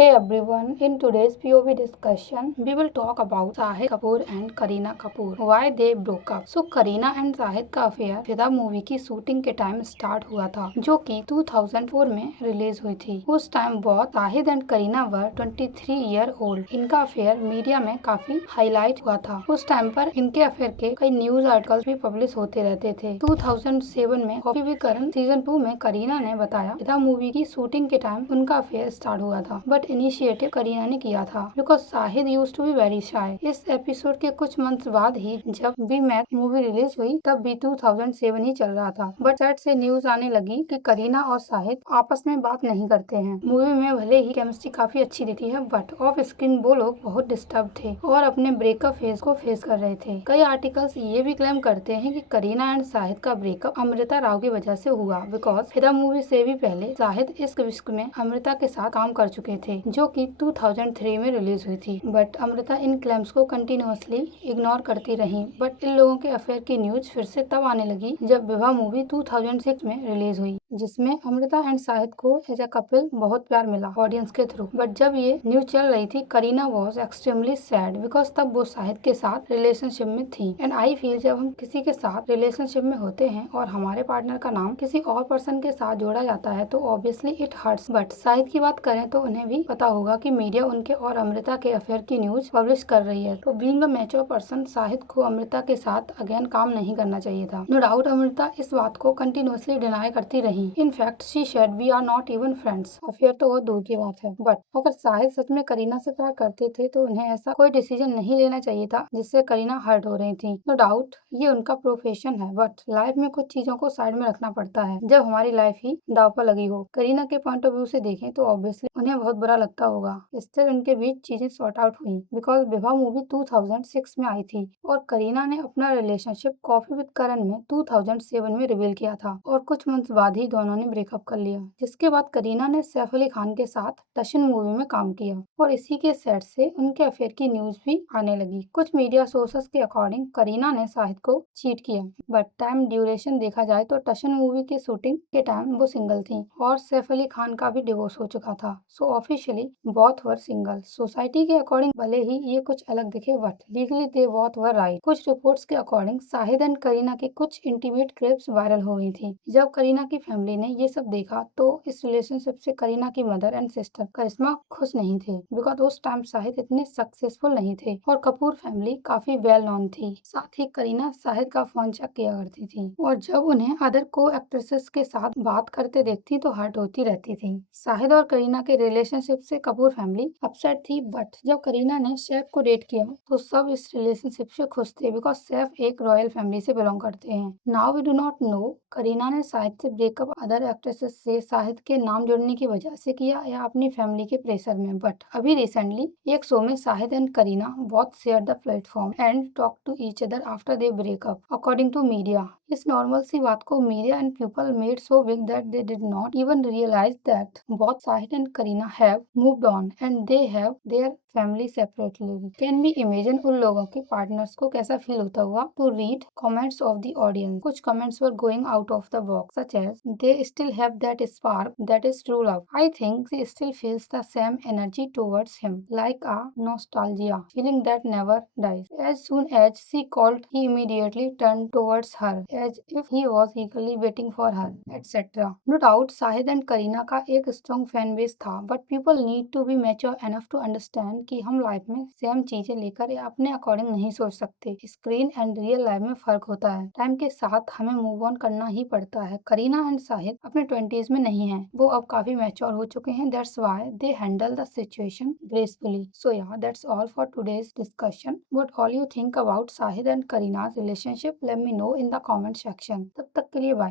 Hey everyone, in today's POV discussion, we will talk about Shahid Kapoor and Kareena Kapoor, why they broke up. So Kareena and Shahid का affair फिदा movie की shooting के time start हुआ था, जो कि 2004 में release हुई थी। उस time both Shahid and Kareena were 23 year old. इनका अफेयर मीडिया में काफी हाईलाइट हुआ था। उस टाइम पर इनके अफेयर के कई न्यूज आर्टिकल्स भी पब्लिश होते रहते थे। 2007 में कॉफी विद करण सीजन 2 में करीना ने बताया फिदा मूवी की शूटिंग के टाइम उनका अफेयर स्टार्ट हुआ था, बट इनिशिएटिव करीना ने किया था because Shahid used to be very shy. इस एपिसोड के कुछ मंथ्स बाद ही जब बी मैक मूवी रिलीज हुई तब भी 2007 ही चल रहा था, बट सेट से न्यूज आने लगी कि करीना और शाहिद आपस में बात नहीं करते हैं। मूवी में भले ही केमिस्ट्री काफी अच्छी दिखी है, बट ऑफ स्क्रीन वो लोग बहुत डिस्टर्ब थे और अपने ब्रेकअप फेज को फेस कर रहे थे। कई आर्टिकल्स ये भी क्लेम करते हैं कि करीना एंड शाहिद का ब्रेकअप अमृता राव की वजह से हुआ, बिकॉज फिदा मूवी से भी पहले शाहिद इस विश्व में अमृता के साथ काम कर चुके थे, जो कि 2003 में रिलीज हुई थी। बट अमृता इन क्लेम्स को कंटिन्यूअसली इग्नोर करती रही। बट इन लोगों के अफेयर की न्यूज फिर से तब आने लगी जब विवाह मूवी 2006 में रिलीज हुई, जिसमें अमृता एंड शाहिद को एज अ कपल बहुत प्यार मिला ऑडियंस के थ्रू। बट जब ये न्यूज चल रही थी, Kareena was extremely sad because तब वो शाहिद के साथ रिलेशनशिप में थी। एंड आई फील जब हम किसी के साथ रिलेशनशिप में होते हैं और हमारे पार्टनर का नाम किसी और पर्सन के साथ जोड़ा जाता है तो obviously it hurts. But Shahid की बात करें तो उन्हें भी पता होगा कि मीडिया उनके और अमृता के अफेयर की न्यूज पब्लिश कर रही है, तो being a mature person Shahid को अमृता के साथ अगेन काम नहीं करना चाहिए था। नो डाउट अमृता इस बात को कंटिन्यूअसली डिनाई करती रही। In fact she said we are not even friends. Affair तो बहुत दूर की बात है। बट अगर शाहिद सच में करीना से प्यार करते थे तो उन्हें ऐसा कोई डिसीजन नहीं लेना चाहिए था जिससे करीना हर्ट हो रही थी। नो डाउट ये उनका प्रोफेशन है, बट लाइफ में कुछ चीजों को साइड में रखना पड़ता है जब हमारी लाइफ ही दाव पर लगी हो। करीना के पॉइंट ऑफ व्यू से देखें तो ऑब्वियसली उन्हें बहुत बुरा लगता होगा। स्टिल उनके बीच चीजें सॉर्ट आउट हुई बिकॉज विवाह मूवी 2006 में आई थी और करीना ने अपना रिलेशनशिप कॉफी विद करण में 2007 में रिवील किया था और कुछ मंथ्स बाद ही दोनों ने ब्रेकअप कर लिया, जिसके बाद करीना ने सैफ अली खान के साथ टशन मूवी में काम किया और इसी के सेट से उनके अफेयर की न्यूज भी आने लगी। कुछ मीडिया सोर्सेस के अकॉर्डिंग करीना ने शाहिद को चीट किया, बट टाइम ड्यूरेशन देखा जाए तो टशन मूवी की शूटिंग के टाइम वो सिंगल थी और सैफ अली खान का भी डिवोर्स हो चुका था। So officially both were single. Society के अकॉर्डिंग भले ही ये कुछ अलग दिखे, but legally they both were right. कुछ रिपोर्ट्स के अकॉर्डिंग शाहिद एंड करीना की कुछ इंटीमेट क्लिप्स वायरल हो गई थी। जब करीना की फैमिली ने ये सब देखा तो इस रिलेशनशिप से करीना की मदर एंड सिस्टर करिश्मा खुश नहीं थे बिकॉज उस टाइम शाहिद इतने सक्सेसफुल नहीं थे और कपूर फैमिली काफी वेल नोन थी। साथ ही करीना शाहिद का फोन चेक किया करती थी और जब उन्हें अदर को एक्ट्रेसेस के साथ बात करते देखती तो हर्ट होती रहती थी। शाहिद और करीना के रिलेशनशिप से कपूर फैमिली अपसेट थी, बट जब करीना ने सैफ को डेट किया तो सब इस रिलेशनशिप से खुश थे बिकॉज सैफ एक रॉयल फैमिली से बिलोंग करते हैं। Now we do not know Kareena ने शाहिद से ब्रेकअप अदर एक्ट्रेसेस से शाहिद के नाम जोड़ने की वजह से किया या अपनी फैमिली के प्रेशर में। बट अभी रिसेंटली एक शो में Shahid and Kareena both share the platform and talk to each other after they breakup according to media. इस नॉर्मल सी बात को media and people made so big that they did not even realise that both Shahid and Kareena have moved on and they have their family separately. Can be imagine उन लोगों के partners को कैसा feel होता होगा to read comments of the audience. कुछ comments were going out of the box such as they still have that spark that is true love. I think she still feels the same energy towards him like a nostalgia feeling that never dies. As soon as she called he immediately turned towards her as if he was eagerly waiting for her etc. No doubt Shahid and Kareena का एक strong fan base था, but people need to be mature enough to understand कि हम life में same चीजें लेकर या अपने अकॉर्डिंग नहीं सोच सकते। स्क्रीन एंड रियल लाइफ में फर्क होता है। टाइम के साथ हमें मूव ऑन करना ही पड़ता है। करीना एंड शाहिद अपने 20s में नहीं है, वो अब काफी मैच्योर हो चुके हैं। That's why they handle the situation gracefully. So yeah that's all for today's discussion. What all you think about Shahid and Kareena's relationship? Let me know in the comment section. तब तक के लिए बाय।